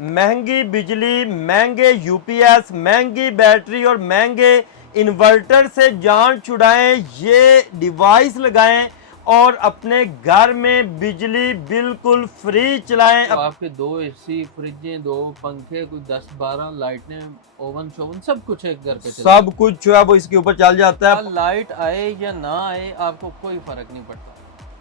महंगी बिजली, महंगे यूपीएस, महंगी बैटरी और महंगे इन्वर्टर से जान छुड़ाएं, ये डिवाइस लगाएं और अपने घर में बिजली बिल्कुल फ्री चलाएं। तो आपके 2 एसी, फ्रिजें, 2 पंखे, कुछ 10-12 लाइटें, ओवन शोवन सब कुछ एक घर पे चलेगा। सब कुछ जो है वो इसके ऊपर चल जाता है। लाइट आए या ना आए आपको कोई फर्क नहीं पड़ता,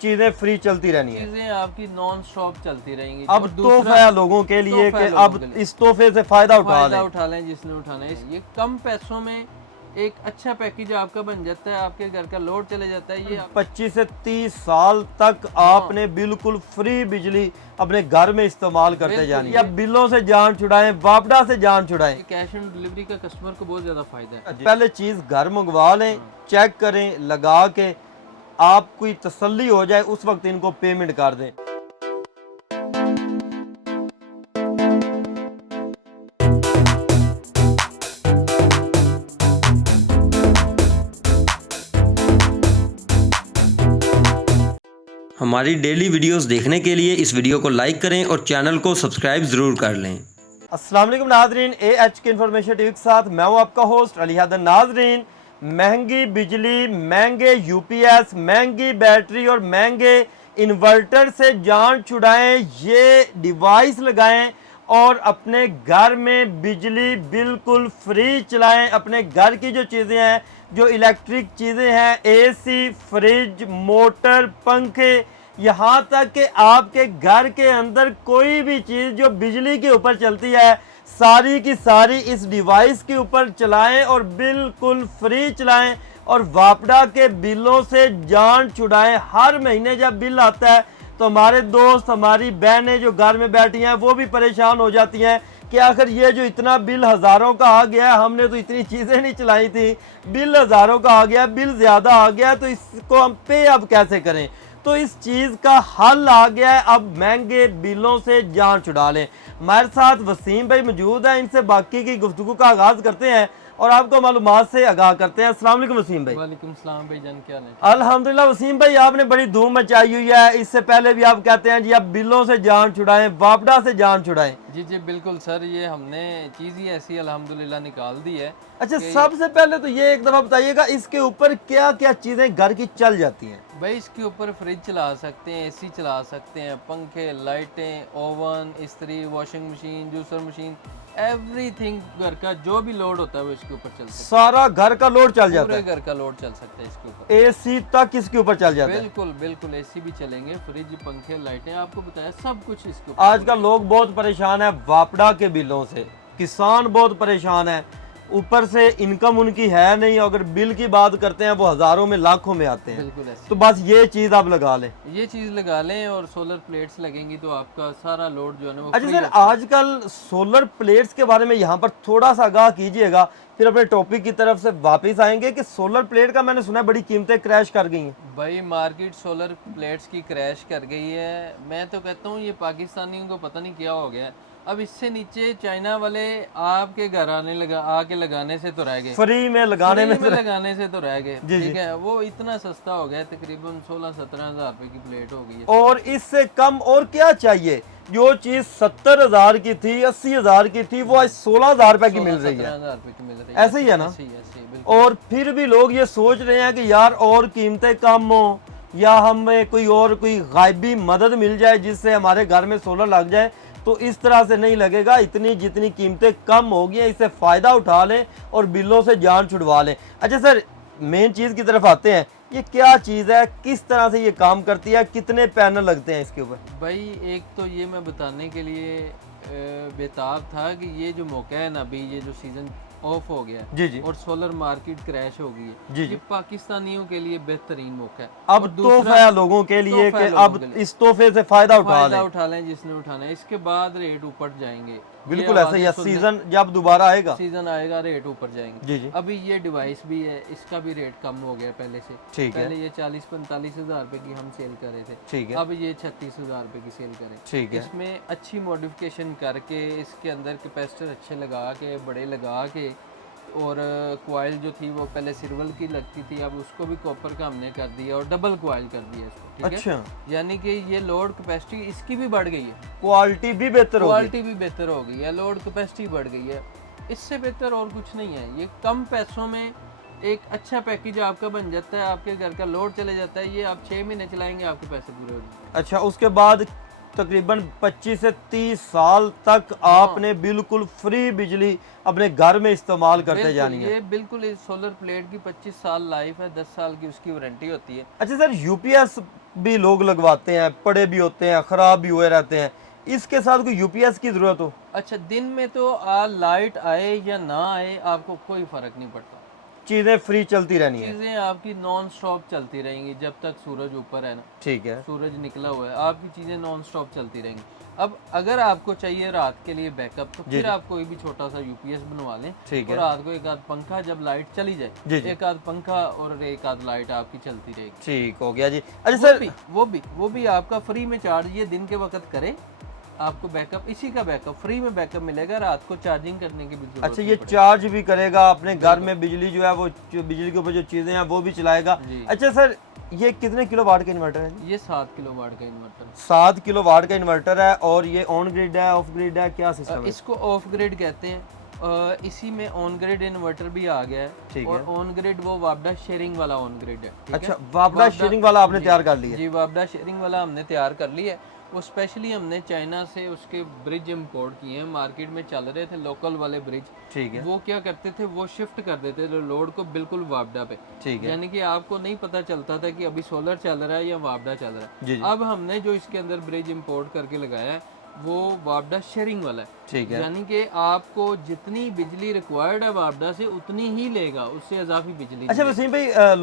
चीजें फ्री चलती रहनी है। चीजें आपकी नॉन स्टॉप चलती रहेंगी। अब और तोहफा है लोगों के लिए कि अब इस तोहफे से फायदा उठा लें जिसने उठाना है। ये कम पैसों में एक अच्छा पैकेज आपका बन जाता है, आपके घर का लोड चले जाता है। ये 25 से 30 साल तक आपने बिल्कुल फ्री बिजली अपने घर में इस्तेमाल करते जानी है। या बिलों से जान छुड़ाएं, वापडा से जान छुड़ाएं। कैश ऑन डिलीवरी का कस्टमर को बहुत ज्यादा फायदा है। पहले चीज घर मंगवा लें, चेक करें, लगा के आपको तसल्ली हो जाए, उस वक्त इनको पेमेंट कर दें। हमारी डेली वीडियोस देखने के लिए इस वीडियो को लाइक करें और चैनल को सब्सक्राइब ज़रूर कर लें। अस्सलाम वालेकुम नाजरीन, AH के इन्फॉर्मेशन टीवी के साथ मैं हूं आपका होस्ट अली हैदर। नाजरीन, महंगी बिजली, महंगे यूपीएस, महंगी बैटरी और महंगे इन्वर्टर से जान छुड़ाएं, ये डिवाइस लगाएं और अपने घर में बिजली बिल्कुल फ्री चलाएं। अपने घर की जो चीज़ें हैं, जो इलेक्ट्रिक चीज़ें हैं, AC, फ्रिज, मोटर, पंखे, यहाँ तक कि आपके घर के अंदर कोई भी चीज़ जो बिजली के ऊपर चलती है, सारी की सारी इस डिवाइस के ऊपर चलाएं और बिल्कुल फ्री चलाएं और वापडा के बिलों से जान छुड़ाएं। हर महीने जब बिल आता है तो हमारे दोस्त, हमारी बहनें जो घर में बैठी हैं वो भी परेशान हो जाती हैं कि आखिर ये जो इतना बिल हज़ारों का आ गया, हमने तो इतनी चीज़ें नहीं चलाई थी, बिल हज़ारों का आ गया, बिल ज़्यादा आ गया, तो इसको हम पे अब कैसे करें। तो इस चीज़ का हल आ गया है, अब महंगे बिलों से जान छुड़ा लें। हमारे साथ वसीम भाई मौजूद हैं, इनसे बाकी की गुफ्तगू का आगाज़ करते हैं और आपको मालूमात से आगाह करते हैं। अस्सलाम वालेकुम वसीम भाई। वालेकुम सलाम भाई जान, क्या हाल है? अल्हम्दुलिल्लाह वसीम भाई, आपने बड़ी धूम मचाई हुई है। इससे पहले भी आप कहते हैं जी आप बिलों से जान छुड़ाएं, वापडा से जान छुड़ाएं। जी जी बिल्कुल सर, ये हमने चीज़ ही ऐसी अल्हम्दुलिल्लाह निकाल दी है। अच्छा, सबसे पहले तो ये एक दफ़ा बताइएगा, इसके ऊपर क्या क्या चीज़ें घर की चल जाती हैं? भाई इसके ऊपर फ्रिज चला सकते हैं, एसी चला सकते हैं, पंखे, लाइटें, ओवन, इस्त्री, washing machine, juicer machine, everything घर का जो भी लोड होता है वो इसके ऊपर चल सकता है। सारा घर का लोड चल जाता है, पूरे घर का लोड चल सकता है इसके ऊपर। AC तक इसके ऊपर चल जाता है। बिल्कुल बिल्कुल, एसी भी चलेंगे, फ्रिज, पंखे, लाइटें, आपको बताया सब कुछ इसके ऊपर। आजकल लोग बहुत परेशान है वापडा के बिलों से, किसान बहुत परेशान है, ऊपर से इनकम उनकी है नहीं, अगर बिल की बात करते हैं वो हज़ारों में, लाखों में आते हैं। बिल्कुल ऐसे। तो बस ये चीज़ आप लगा लें, ये चीज़ लगा लें और सोलर प्लेट्स लगेंगी तो आपका सारा लोड जो है ना वो अच्छा फ्री सर, होता है। आजकल सोलर प्लेट्स के बारे में यहाँ पर थोड़ा सा आगाह कीजिएगा, फिर अपने टॉपिक की तरफ से वापस आएंगे कि सोलर प्लेट का मैंने सुना है बड़ी कीमतें क्रैश कर गई हैं। भाई मार्केट सोलर प्लेट्स की क्रैश कर गई है। मैं तो कहता हूँ ये पाकिस्तानियों को पता नहीं क्या हो गया है। अब इससे नीचे चाइना वाले आपके घर आके लगाने से तो रह गए, फ्री में लगाने में लगाने से तो रह गए। जी, ठीक जी। है, वो इतना सस्ता हो गया, तकरीबन 16-17 हज़ार रुपए की प्लेट हो गई है। और इससे कम और क्या चाहिए? जो चीज 70,000 की थी, 80,000 की थी, वो आज 16,000 रुपए की मिल रही है। 16-17 हज़ार रुपए की मिल रही है। ऐसे ही है ना? ऐसे ही बिल्कुल। और फिर भी लोग ये सोच रहे हैं कि यार और कीमतें कम हो या हमें कोई गायबी मदद मिल जाए जिससे हमारे घर में सोलर लग जाए। तो इस तरह से नहीं लगेगा, इतनी जितनी कीमतें कम होगी इससे फ़ायदा उठा लें और बिलों से जान छुड़वा लें। अच्छा सर, मेन चीज़ की तरफ आते हैं, ये क्या चीज़ है, किस तरह से ये काम करती है, कितने पैनल लगते हैं इसके ऊपर? भाई एक तो ये मैं बताने के लिए बेताब था कि ये जो मौका है ना, अभी ये जो सीज़न ऑफ हो गया जी जी और सोलर मार्केट क्रैश हो गई है, जी जी। ये पाकिस्तानियों के लिए बेहतरीन मौका है। अब और तोहफा है लोगों के लिए तोहफा है कि लोगों अब के लिए। इस तोहफे से फायदा उठा लें। उठा लें जिसने उठाना है। इसके बाद रेट ऊपर जाएंगे, बिल्कुल ऐसा ही है, सीजन जब दोबारा आएगा, सीजन आएगा रेट ऊपर जाएंगे। जी जी अभी ये डिवाइस भी है, इसका भी रेट कम हो गया पहले से। ठीक है, पहले ये 40-45 हज़ार रुपए की हम सेल कर रहे थे, ठीक है, अब ये 36 हज़ार रुपए की सेल करें। ठीक है, इसमें अच्छी मॉडिफिकेशन करके, इसके अंदर कैपेसिटर अच्छे लगा के, बड़े लगा के, और कॉइल जो थी वो पहले सिल्वर की लगती थी, अब उसको भी कॉपर का हमने कर दिया और डबल कॉइल कर दिया इसको, ठीक है। अच्छा, यानी कि ये लोड कैपेसिटी इसकी भी बढ़ गई है, क्वालिटी भी बेहतर होगी। क्वालिटी भी बेहतर हो गई है, लोड कैपेसिटी बढ़ गई है। इससे बेहतर और कुछ नहीं है। ये कम पैसों में एक अच्छा पैकेज आपका बन जाता है, आपके घर का लोड चले जाता है। ये आप 6 महीने चलाएंगे, आपके पैसे पूरे हो जाएंगे। अच्छा, उसके बाद तकरीबन 25 से 30 साल तक आपने बिल्कुल फ्री बिजली अपने घर में इस्तेमाल करते बिल्कुल, जानी है। ये बिल्कुल इस सोलर प्लेट की 25 साल लाइफ है, 10 साल की उसकी वारंटी होती है। अच्छा सर, यूपीएस भी लोग लगवाते हैं, पड़े भी होते हैं, खराब भी हुए रहते हैं, इसके साथ कोई यूपीएस की जरूरत हो? अच्छा, दिन में तो लाइट आए या ना आए आपको कोई फर्क नहीं पड़ता, चीजें फ्री चलती रहनी है। चीजें आपकी नॉन स्टॉप चलती रहेंगी जब तक सूरज ऊपर है ना, ठीक है। सूरज निकला हुआ है, आपकी चीजें नॉन स्टॉप चलती रहेंगी। अब अगर आपको चाहिए रात के लिए बैकअप, तो फिर आप कोई भी छोटा सा यूपीएस बनवा लें, ठीक और है। रात को एक आध पंखा, जब लाइट चली जी, जाए जी। एक आध पंखा और एक आध लाइट आपकी चलती रहेगी। ठीक हो गया जी। अच्छा वो सर, भी वो भी आपका फ्री में चार्ज, ये दिन के वक्त करे, आपको बैकअप, इसी का बैकअप फ्री में बैकअप मिलेगा, रात को चार्जिंग करने की भी जरूरत अच्छा, नहीं ये पड़ेगी। चार्ज भी करेगा अपने घर में, बिजली जो है वो बिजली के ऊपर जो चीजें हैं वो भी चलाएगा। जी। अच्छा सर, ये कितने किलोवाट का इन्वर्टर है जी? ये 7 किलोवाट का इन्वर्टर है। 7 किलोवाट का इन्वर्टर है, और ये ऑन ग्रिड है, ऑफ ग्रिड है, क्या सिस्टम है? इसको ऑफ ग्रिड कहते हैं। इसी में ऑन ग्रिड इन्वर्टर भी आ गया ठीक है, है। और ऑन ग्रिड वो वापडा शेयरिंग वाला ऑन ग्रिड है, ठीक अच्छा, है। वापडा शेयरिंग वाला आपने तैयार कर लिया? जी, वापडा शेयरिंग वाला हमने तैयार कर लिया है। वो स्पेशली हमने चाइना से उसके ब्रिज इंपोर्ट किए हैं, मार्केट में चल रहे थे लोकल वाले ब्रिज। ठीक है। वो क्या करते थे, वो शिफ्ट कर देते थे लोड को बिल्कुल वापडा पे, ठीक है। यानी कि आपको नहीं पता चलता था कि अभी सोलर चल रहा है या वापडा चल रहा है। जी, जी। अब हमने जो इसके अंदर ब्रिज इंपोर्ट करके लगाया है वो वापडा शेयरिंग वाला है, ठीक है। यानी कि आपको जितनी बिजली रिक्वायर्ड है वापडा से उतनी ही लेगा, उससे इजाफी बिजली अच्छा नहीं वसीम भाई,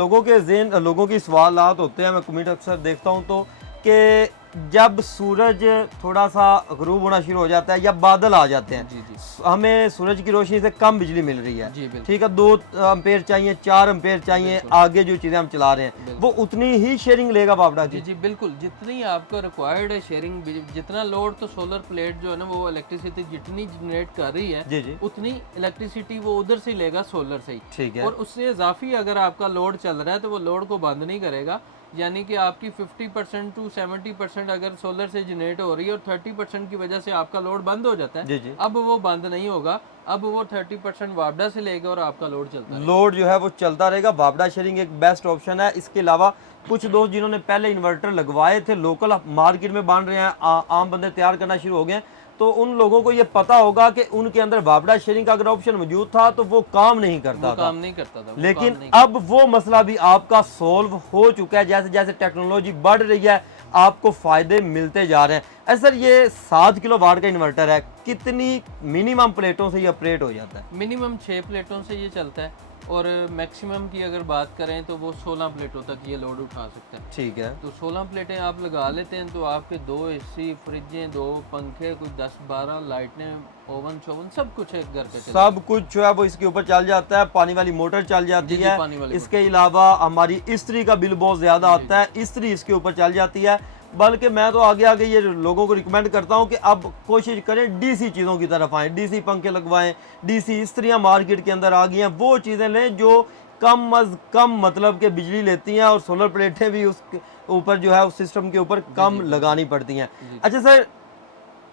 लोगों की सवालात होते हैं, मैं कमेंट अक्सर देखता हूँ तो, कि जब सूरज थोड़ा सा गरूब होना शुरू हो जाता है या बादल आ जाते हैं, जी जी हमें सूरज की रोशनी से कम बिजली मिल रही है, जी बिल्कुल ठीक है, 2 एम्पेयर चाहिए, 4 एम्पेयर चाहिए, आगे जो चीज़ें हम चला रहे हैं वो उतनी ही शेयरिंग लेगा बापडा जी की? जी बिल्कुल, जितनी आपको रिक्वायर्ड है शेयरिंग, जितना लोड, तो सोलर प्लेट जो है ना वो इलेक्ट्रिसिटी जितनी जनरेट कर रही है जी जी। उतनी इलेक्ट्रिसिटी वो उधर से लेगा, सोलर से ही। ठीक है। और उससे इजाफी अगर आपका लोड चल रहा है तो वो लोड को बंद नहीं करेगा, यानी कि आपकी 50% टू 70% अगर सोलर से जनरेट हो रही है और 30% की वजह से आपका लोड बंद हो जाता है, जी जी। अब वो बंद नहीं होगा, अब वो 30% वापडा से लेगा और आपका लोड चलता है। लोड जो है वो चलता रहेगा। वापडा शेयरिंग एक बेस्ट ऑप्शन है। इसके अलावा कुछ दोस्त जिन्होंने पहले इन्वर्टर लगवाए थे, लोकल मार्केट में बन रहे हैं, आम बंदे तैयार करना शुरू हो गए हैं, तो उन लोगों को ये पता होगा कि उनके अंदर वापडा शेयरिंग का अगर ऑप्शन मौजूद था तो वो काम नहीं करता वो था। काम नहीं करता था, वो लेकिन काम नहीं अब वो मसला भी आपका सोल्व हो चुका है। जैसे जैसे टेक्नोलॉजी बढ़ रही है, आपको फायदे मिलते जा रहे हैं। ऐसा सर, ये 7 किलोवाट का इन्वर्टर है, कितनी मिनिमम प्लेटों से ये ऑपरेट हो जाता है? मिनिमम 6 प्लेटों से ये चलता है, और मैक्सिमम की अगर बात करें तो वो 16 प्लेटों तक ये लोड उठा सकता है। ठीक है। तो 16 प्लेटें आप लगा लेते हैं तो आपके 2 एसी, फ्रिजें, 2 पंखे, कुछ 10-12 लाइटें, ओवन शोवन, सब कुछ एक घर पे चलता है। सब कुछ जो है वो इसके ऊपर चल जाता है, पानी वाली मोटर चल जाती जी, जी, है। पानी वाली इसके अलावा हमारी इस्त्री का बिल बहुत ज़्यादा आता है, इस्त्री इसके ऊपर चल जाती है। बल्कि मैं तो आगे आगे ये लोगों को रिकमेंड करता हूँ कि अब कोशिश करें डीसी चीज़ों की तरफ आएँ, डीसी पंखे लगवाएं, डीसी इस्त्रियाँ मार्केट के अंदर आ गई हैं, वो चीज़ें लें जो कम अज़ कम मतलब के बिजली लेती हैं, और सोलर प्लेटें भी उसके ऊपर जो है उस सिस्टम के ऊपर कम लगानी पड़ती हैं। अच्छा सर,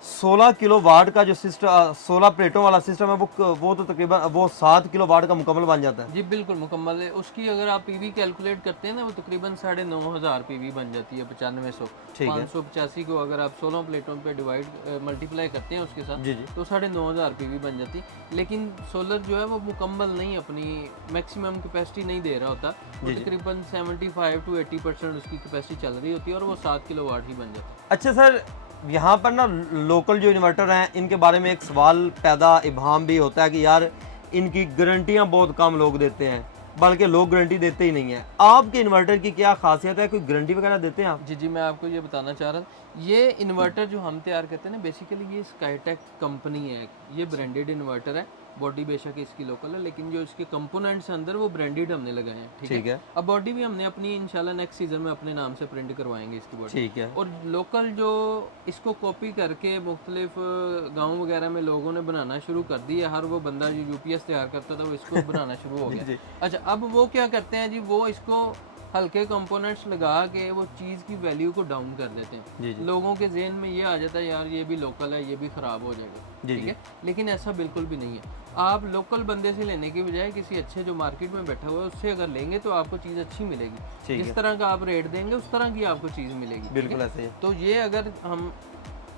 16 किलोवाट का जो सिस्टम, 16 प्लेटों वाला सिस्टम है, वो तो तकरीबन वो 7 किलोवाट का मुकम्मल बन जाता है? जी बिल्कुल मुकम्मल है। उसकी अगर आप पीवी कैलकुलेट करते हैं ना, वो तकरीबन 9,500 पीवी बन जाती है, 9500। ठीक है। 585 को अगर आप 16 प्लेटों पे डिवाइड मल्टीप्लाई करते हैं उसके साथ, जी जी। तो 9,500 पीवी बन जाती। लेकिन सोलर जो है वो मुकम्मल नहीं, अपनी मैक्सिमम कैपेसिटी नहीं दे रहा होता, वो तकरीबन 75 टू 80% उसकी कैपेसिटी चल रही होती है, और वो 7 किलोवाट ही बन जाती है। अच्छा सर, यहाँ पर ना लोकल जो इन्वर्टर हैं इनके बारे में एक सवाल पैदा इबाम भी होता है कि यार इनकी गारंटियाँ बहुत कम लोग देते हैं, बल्कि लोग गारंटी देते ही नहीं है। आपके इन्वर्टर की क्या खासियत है, कोई गारंटी वगैरह देते हैं आप? जी जी, मैं आपको ये बताना चाह रहा था, ये इन्वर्टर जो हम तैयार करते हैं ना, बेसिकली ये स्काईटेक कंपनी है, ये ब्रांडेड इन्वर्टर है, बॉडी बेशक इसकी लोकल है, लेकिन जो इसके कंपोनेंट्स अंदर वो ब्रांडेड हमने लगाए हैं। ठीक है। अब बॉडी भी हमने अपनी इंशाल्लाह नेक्स्ट सीजन में अपने नाम से प्रिंट करवाएंगे इसकी बॉडी। ठीक है। और लोकल जो इसको कॉपी करके मुख्तलिफ गाँव वगैरह में लोगों ने बनाना शुरू कर दी है, हर वो बंदा जो यूपीएस तैयार करता था वो इसको बनाना शुरू हो गया। अच्छा, अब वो क्या करते हैं जी, वो इसको हल्के कंपोनेंट्स लगा के वो चीज़ की वैल्यू को डाउन कर देते हैं। लोगों के जहन में ये आ जाता है यार ये भी लोकल है, ये भी ख़राब हो जाएगा, ठीक है। लेकिन ऐसा बिल्कुल भी नहीं है। आप लोकल बंदे से लेने की बजाय किसी अच्छे जो मार्केट में बैठा हुआ है उससे अगर लेंगे तो आपको चीज़ अच्छी मिलेगी। जिस तरह का आप रेट देंगे उस तरह की आपको चीज़ मिलेगी। बिल्कुल ऐसे ही। तो ये अगर हम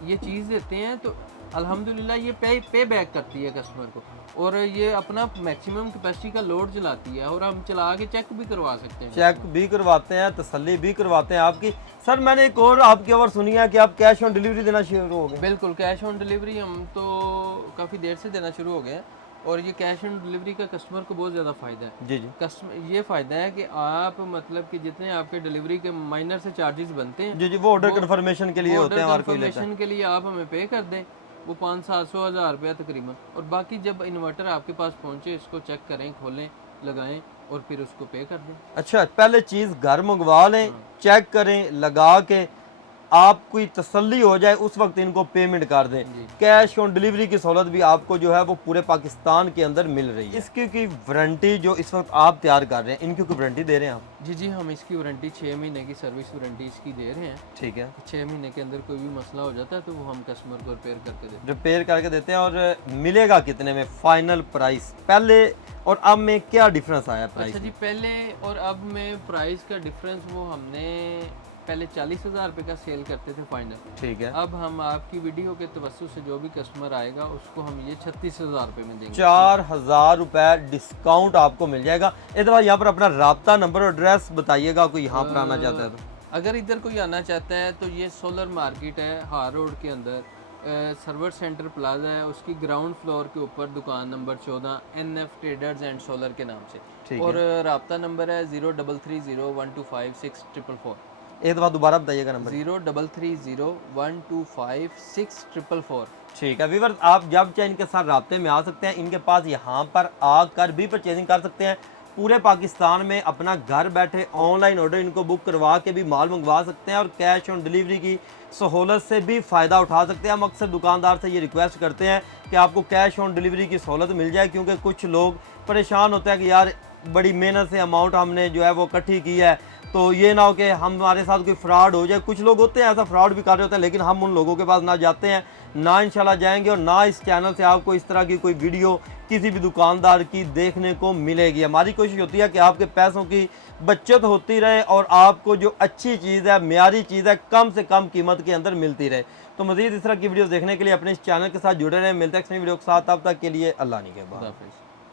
ये चीज़ देते हैं तो अल्हम्दुलिल्लाह ये पे बैक करती है कस्टमर को, और ये अपना मैक्सिमम कैपेसिटी का लोड चलाती है, और हम चला के चेक भी करवा सकते हैं। चेक भी करवाते हैं, तसल्ली भी करवाते हैं आपकी। सर मैंने एक और आपकी खबर सुनी है कि आप कैश ऑन डिलीवरी देना शुरू हो गए। बिल्कुल, कैश ऑन डिलीवरी हम तो काफ़ी देर से देना शुरू हो गए हैं, और ये कैश ऑन डिलीवरी का कस्टमर को बहुत ज़्यादा फ़ायदा है। जी जी। कस्टमर ये फ़ायदा है कि आप मतलब कि जितने आपके डिलीवरी के माइनर से चार्जेस बनते हैं, जी जी, वो ऑर्डर कंफर्मेशन के लिए होते हैं, हर कोई लेता है। कंफर्मेशन के लिए आप हमें पे कर दें, वो 500-700 रुपया तकरीबन, और बाकी जब इन्वर्टर आपके पास पहुंचे इसको चेक करें, खोलें, लगाएं और फिर उसको पे कर दें। अच्छा, पहले चीज़ घर मंगवा लें, चेक करें, लगा के आपकी तसल्ली हो जाए उस वक्त इनको पेमेंट कर दें। कैश ऑन डिलीवरी की सहूलत भी आपको जो है वो पूरे पाकिस्तान के अंदर मिल रही है। इसकी की वारंटी जो इस वक्त आप तैयार कर रहे हैं, इनकी कोई वारंटी दे रहे हैं आप? जी, हम इसकी वारंटी 6 महीने की सर्विस वारंटी इसकी दे रहे हैं। ठीक है। 6 महीने के अंदर कोई भी मसला हो जाता है तो वो हम कस्टमर को रिपेयर करके देते हैं। रिपेयर करके देते हैं। और मिलेगा कितने में फाइनल प्राइस, पहले और अब में क्या डिफरेंस आया प्राइस? अच्छा जी, पहले और अब में प्राइस का डिफरेंस, वो हमने पहले 40,000 रुपये का सेल करते थे फाइनल। ठीक है। अब हम आपकी वीडियो के तवज्जुह से जो भी कस्टमर आएगा उसको हम ये 36,000 रुपये में देंगे। 4,000 रुपये डिस्काउंट आपको मिल जाएगा। एक बार यहाँ पर अपना राब्ता नंबर और एड्रेस बताइएगा, कोई यहाँ पर आना चाहता है तो। अगर इधर कोई आना चाहता है तो ये सोलर मार्केट है हार रोड के अंदर, सर्वर सेंटर प्लाजा है, उसकी ग्राउंड फ्लोर के ऊपर दुकान number 14 NF traders and solar के नाम से। और राब्ता नंबर है 0330125644। एक दफ़ा दोबारा बताइएगा नंबर। 0330125644। ठीक है व्यूअर्स, आप जब चाहे इनके साथ राब्ते में आ सकते हैं। इनके पास यहाँ पर आकर भी परचेजिंग कर सकते हैं। पूरे पाकिस्तान में अपना घर बैठे ऑनलाइन ऑर्डर इनको बुक करवा के भी माल मंगवा सकते हैं, और कैश ऑन डिलीवरी की सहूलत से भी फ़ायदा उठा सकते हैं। हम अक्सर दुकानदार से ये रिक्वेस्ट करते हैं कि आपको कैश ऑन डिलीवरी की सहूलत मिल जाए, क्योंकि कुछ लोग परेशान होते हैं कि यार बड़ी मेहनत से अमाउंट हमने जो है वो इकट्ठी की है, तो ये ना हो कि हमारे साथ कोई फ्रॉड हो जाए। कुछ लोग होते हैं ऐसा फ्रॉड भी कर रहे होते हैं, लेकिन हम उन लोगों के पास ना जाते हैं, ना इंशाल्लाह जाएंगे, और ना इस चैनल से आपको इस तरह की कोई वीडियो किसी भी दुकानदार की देखने को मिलेगी। हमारी कोशिश होती है कि आपके पैसों की बचत होती रहे और आपको जो अच्छी चीज़ है, म्यारी चीज़ है, कम से कम कीमत के अंदर मिलती रहे। तो मज़ीद इस तरह की वीडियो देखने के लिए अपने इस चैनल के साथ जुड़े रहें। मिलते हैं नेक्स्ट वीडियो के साथ, तब तक के लिए अल्लाह निगहबान।